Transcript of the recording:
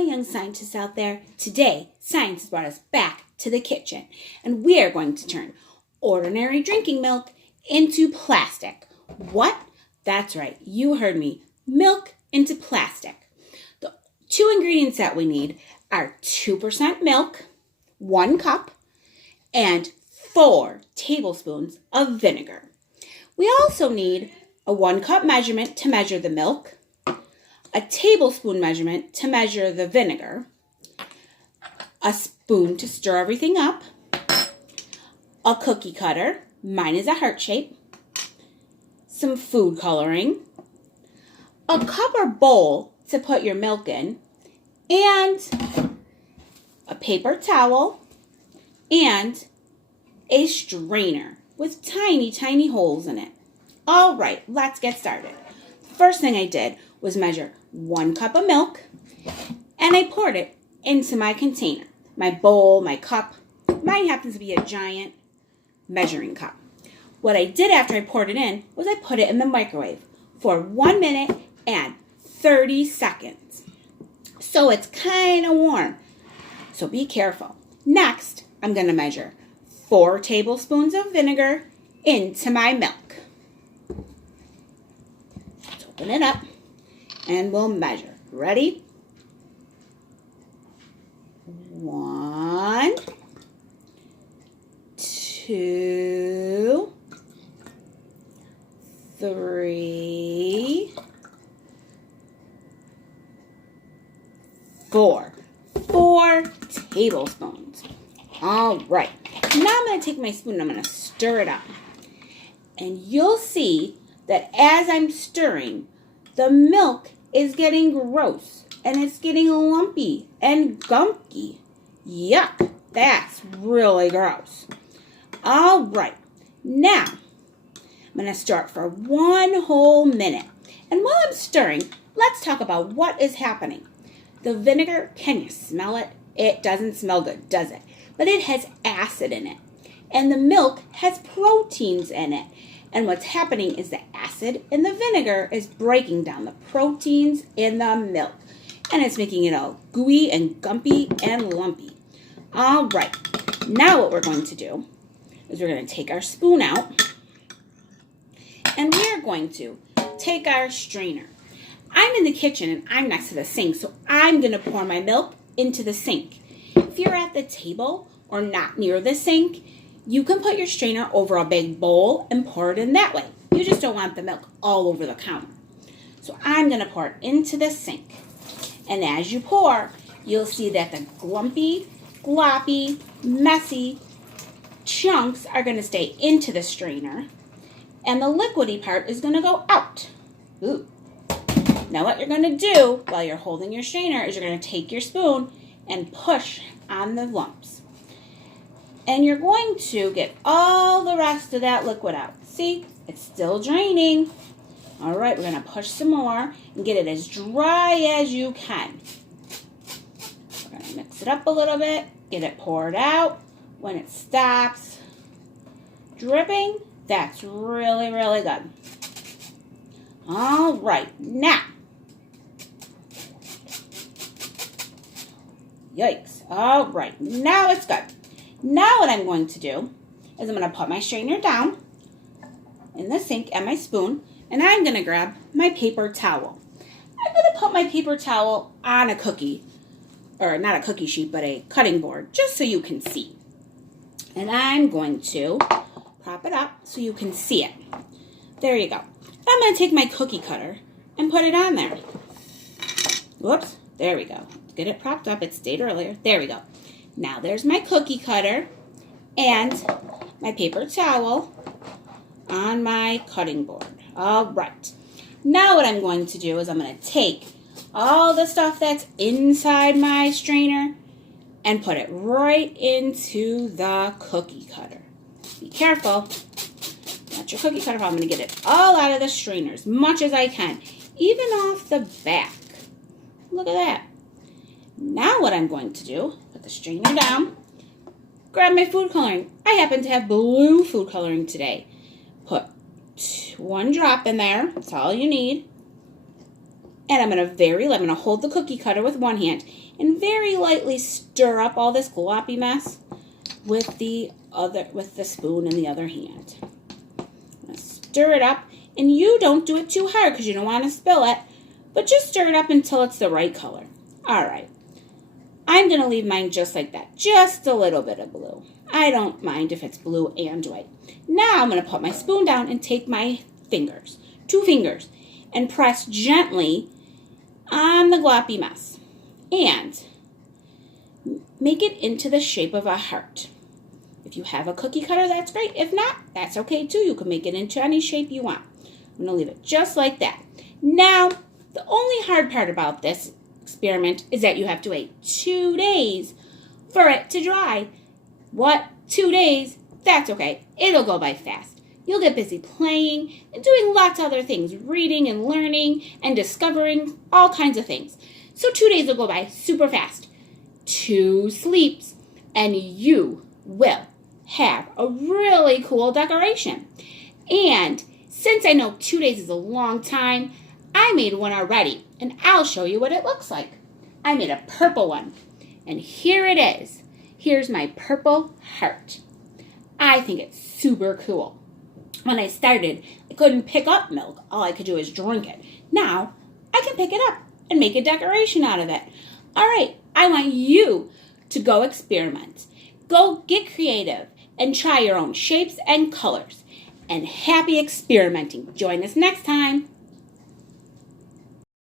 my young scientists out there. Today, science has brought us back to the kitchen, and we are going to turn ordinary drinking milk into plastic. What? That's right, you heard me. Milk into plastic. The two ingredients that we need are 2% milk, 1 cup, and 4 tablespoons of vinegar. We also need a 1 cup measurement to measure the milk, a tablespoon measurement to measure the vinegar, a spoon to stir everything up, a cookie cutter, mine is a heart shape, some food coloring, a cup or bowl to put your milk in, and a paper towel, and a strainer with tiny, tiny holes in it. All right, let's get started. First thing I did was measure 1 cup of milk, and I poured it into my container, my bowl, my cup. Mine happens to be a giant measuring cup. What I did after I poured it in was I put it in the microwave for 1 minute and 30 seconds. So it's kind of warm, so be careful. Next, I'm going to measure 4 tablespoons of vinegar into my milk. Let's open it up and we'll measure. Ready? 1, 2, 3, 4. 4 tablespoons. All right. Now I'm going to take my spoon and I'm going to stir it up. And you'll see that as I'm stirring, the milk is getting gross. And it's getting lumpy and gunky. Yuck. That's really gross. All right. Now, I'm going to stir it for 1 whole minute. And while I'm stirring, let's talk about what is happening. The vinegar, can you smell it? It doesn't smell good, does it? But it has acid in it. And the milk has proteins in it. And what's happening is the acid in the vinegar is breaking down the proteins in the milk. And it's making it all gooey and gumpy and lumpy. All right. Now what we're going to do is we're going to take our spoon out. And we're going to take our strainer. I'm in the kitchen and I'm next to the sink, so I'm going to pour my milk into the sink. If you're at the table or not near the sink, you can put your strainer over a big bowl and pour it in that way. You just don't want the milk all over the counter. So I'm going to pour it into the sink. And as you pour, you'll see that the glumpy, gloppy, messy chunks are going to stay into the strainer. And the liquidy part is going to go out. Ooh. Now what you're going to do while you're holding your strainer is you're going to take your spoon and push on the lumps. And you're going to get all the rest of that liquid out. See, it's still draining. All right, we're going to push some more and get it as dry as you can. We're going to mix it up a little bit, get it poured out. When it stops dripping, that's really, really good. All right, now. Yikes. All right, now it's good. Now what I'm going to do is I'm going to put my strainer down in the sink and my spoon, and I'm going to grab my paper towel. I'm going to put my paper towel on a cookie, or not a cookie sheet, but a cutting board, just so you can see. And I'm going to prop it up so you can see it. There you go. I'm going to take my cookie cutter and put it on there. Whoops. There we go. Get it propped up. It stayed earlier. There we go. Now there's my cookie cutter and my paper towel on my cutting board. All right. Now what I'm going to do is I'm going to take all the stuff that's inside my strainer and put it right into the cookie cutter. Be careful. Not your cookie cutter. I'm going to get it all out of the strainer as much as I can, even off the back. Look at that. Now what I'm going to do, put the strainer down, grab my food coloring. I happen to have blue food coloring today. Put 1 drop in there. That's all you need. And I'm going to hold the cookie cutter with one hand and very lightly stir up all this gloppy mess with the spoon in the other hand. I'm going to stir it up, and you don't do it too hard because you don't want to spill it, but just stir it up until it's the right color. All right. I'm going to leave mine just like that, just a little bit of blue. I don't mind if it's blue and white. Now I'm going to put my spoon down and take my fingers, 2 fingers, and press gently on the gloppy mess and make it into the shape of a heart. If you have a cookie cutter, that's great. If not, that's okay too. You can make it into any shape you want. I'm going to leave it just like that. Now, the only hard part about this experiment is that you have to wait 2 days for it to dry. What? 2 days? That's okay. It'll go by fast. You'll get busy playing and doing lots of other things, reading and learning and discovering all kinds of things. So 2 days will go by super fast. 2 sleeps, and you will have a really cool decoration. And since I know 2 days is a long time, I made one already, and I'll show you what it looks like. I made a purple one, and here it is. Here's my purple heart. I think it's super cool. When I started, I couldn't pick up milk. All I could do is drink it. Now, I can pick it up and make a decoration out of it. All right, I want you to go experiment. Go get creative and try your own shapes and colors. And happy experimenting. Join us next time.